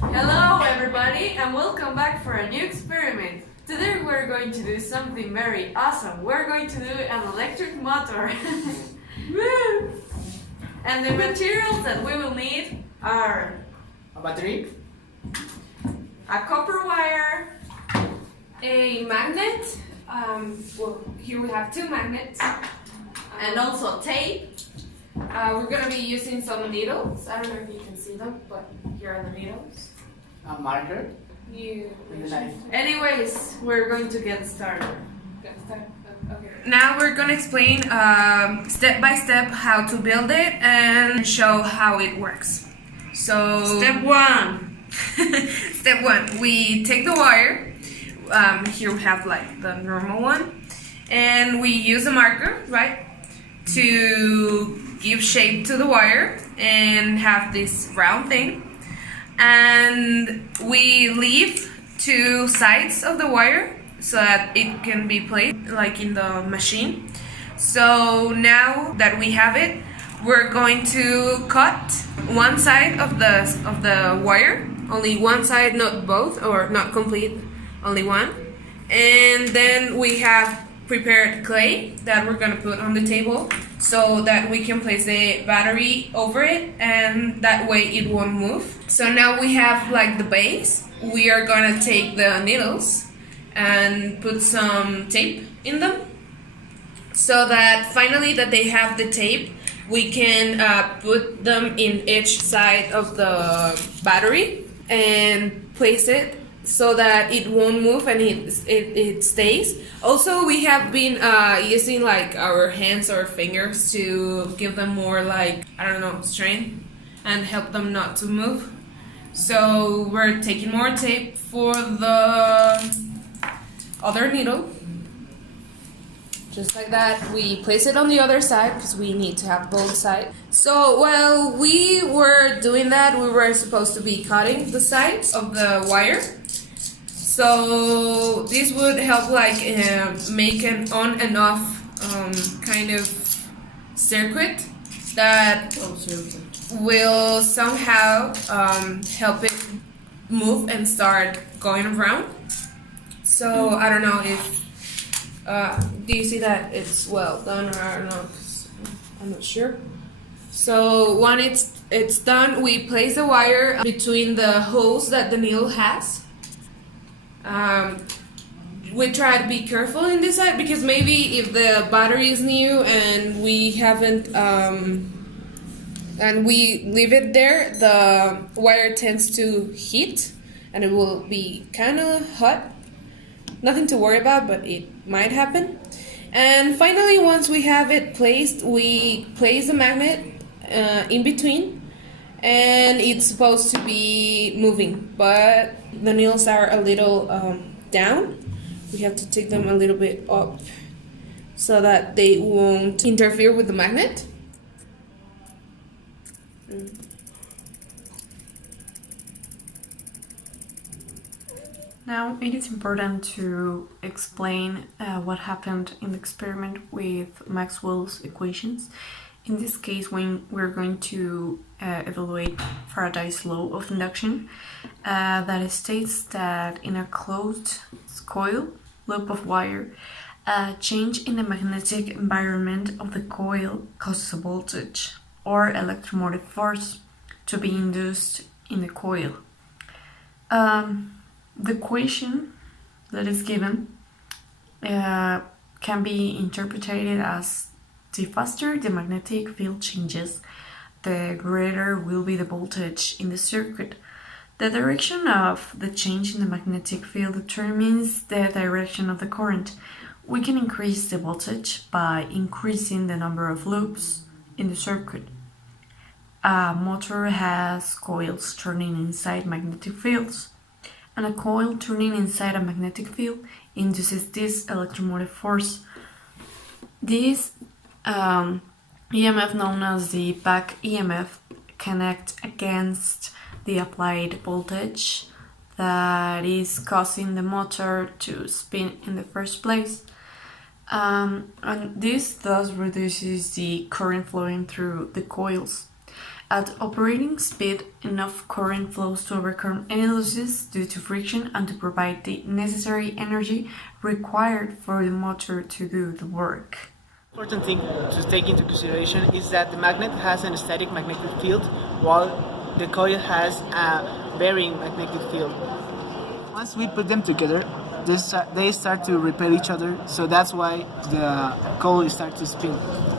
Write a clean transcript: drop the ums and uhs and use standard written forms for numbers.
Hello everybody and welcome back for a new experiment. Today we're going to do something very awesome. We're going to do an electric motor. And the materials that we will need are a battery, a copper wire, a magnet. Well, here we have two magnets. and also tape. We're gonna be using some needles. I don't know if you can see them, but here are the needles. a marker, You and a knife. Anyways, we're going to get started. gonna start? Okay. Now we're gonna explain step by step how to build it and show how it works. So Step 1. step 1, we take the wire. Here we have like the normal one, and we use a marker, right, to give shape to the wire and have this round thing. And we leave two sides of the wire so that it can be placed like in the machine. So now that we have it, we're going to cut one side of the wire, only one side, not both, or not complete, only one. And then we have prepared clay that we're gonna put on the table so that we can place the battery over it, and that way it won't move. So now we have like the base. We are gonna take the needles and put some tape in them so that finally that they have the tape, we can put them in each side of the battery and place it so that it won't move and it stays. Also, we have been using like our hands or fingers to give them more like, I don't know, strength and help them not to move. So we're taking more tape for the other needle. Just like that, we place it on the other side because we need to have both sides. So while we were doing that, we were supposed to be cutting the sides of the wire. So this would help like make an on and off kind of circuit that will somehow help it move and start going around. So I don't know if do you see that it's well done, or I don't know, I'm not sure. So when it's done, we place the wire between the holes that the needle has. We try to be careful in this side because maybe if the battery is new and we haven't and we leave it there, the wire tends to heat and it will be kind of hot. Nothing to worry about, but it might happen. And finally, once we have it placed, we place the magnet in between, and it's supposed to be moving, but the needles are a little down. We have to take them a little bit up so that they won't interfere with the magnet. Now, it is important to explain what happened in the experiment with Maxwell's equations. In this case, when we're going to evaluate Faraday's law of induction, that states that in a closed coil loop of wire, a change in the magnetic environment of the coil causes a voltage or electromotive force to be induced in the coil. The equation that is given can be interpreted as the faster the magnetic field changes, the greater will be the voltage in the circuit. The direction of the change in the magnetic field determines the direction of the current. We can increase the voltage by increasing the number of loops in the circuit. A motor has coils turning inside magnetic fields, and a coil turning inside a magnetic field induces this electromotive force. This EMF, known as the back EMF, can act against the applied voltage that is causing the motor to spin in the first place. And this thus reduces the current flowing through the coils. At operating speed, enough current flows to overcome any losses due to friction and to provide the necessary energy required for the motor to do the work. Important thing to take into consideration is that the magnet has an static magnetic field while the coil has a varying magnetic field. Once we put them together, they start to repel each other, so that's why the coil starts to spin.